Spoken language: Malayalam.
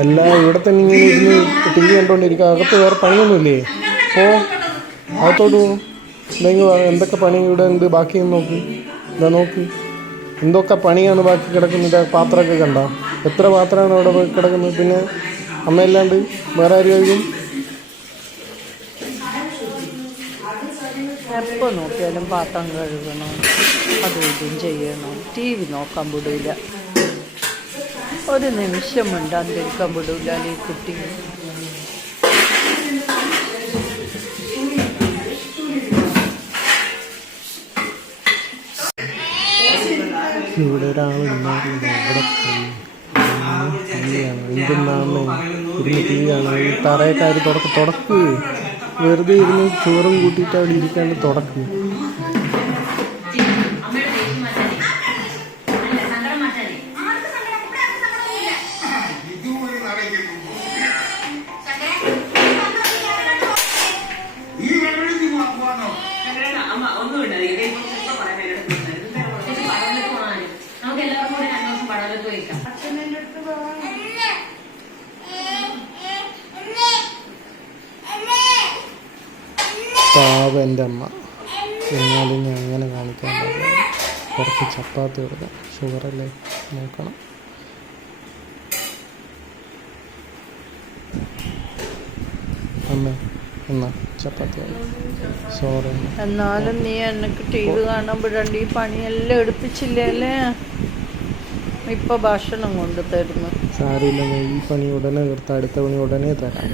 അല്ല, ഇവിടെ തന്നെ ഇങ്ങനെ ഇരുന്ന് ടി വി കണ്ടോണ്ടിരിക്കുക. അകത്ത് വേറെ പണിയൊന്നുമില്ലേ? അകത്തോട്ട് പോകും. എന്തൊക്കെ പണി ഇവിടെ ഉണ്ട് ബാക്കി നോക്ക്. ഇതാ നോക്ക്, എന്തൊക്കെ പണിയാണ് ബാക്കി കിടക്കുന്നത്. പാത്രമൊക്കെ കണ്ട, എത്ര പാത്രമാണ് അവിടെ കിടക്കുന്നത്. പിന്നെ അമ്മയല്ലാണ്ട് വേറെ ആര് കഴിക്കും? എപ്പോൾ നോക്കിയാലും പാത്രം കഴുകണം, അതും ഇതും ചെയ്യണം. ടി വി നോക്കാൻ വിടില്ല, ഒരു നിമിഷം മിണ്ടാണ്ടിരിക്കാൻ വിടില്ല ഈ കുട്ടി. ഇവിടെ ഒരാളില്ലാറില്ല. ഇവിടെ പള്ളിയാണ്. എന്തെന്നാണ് ഇരുന്ന് ടി വി ആണ്. ഈ തറയക്കാർ തുടക്ക്. വെറുതെ ഇരുന്ന് ചോറും കൂട്ടിയിട്ട് അവിടെ ഇരിക്കാണ്ട് തുടക്ക്. പാവം എൻ്റെ അമ്മ. എന്നാലും ഞാൻ അങ്ങനെ കാണിക്കാൻ പാടില്ല. കുറച്ച് ചപ്പാത്തി കൊടുക്കാം, ഷുഗറല്ലേ, നോക്കണം. അമ്മ എന്നാ ചപ്പാത്തി സോറി. എന്നാലും നീ എനിക്ക് ടി വി കാണാൻ വിടണ്ട. ഈ പണിയെല്ലാം എടുപ്പിച്ചില്ലേ? ഇപ്പൊ ഭക്ഷണം കൊണ്ട് തരുന്നു. സാരില്ല, ഈ പണി ഉടനെ തീർത്ത അടുത്ത പണി ഉടനെ തരാം.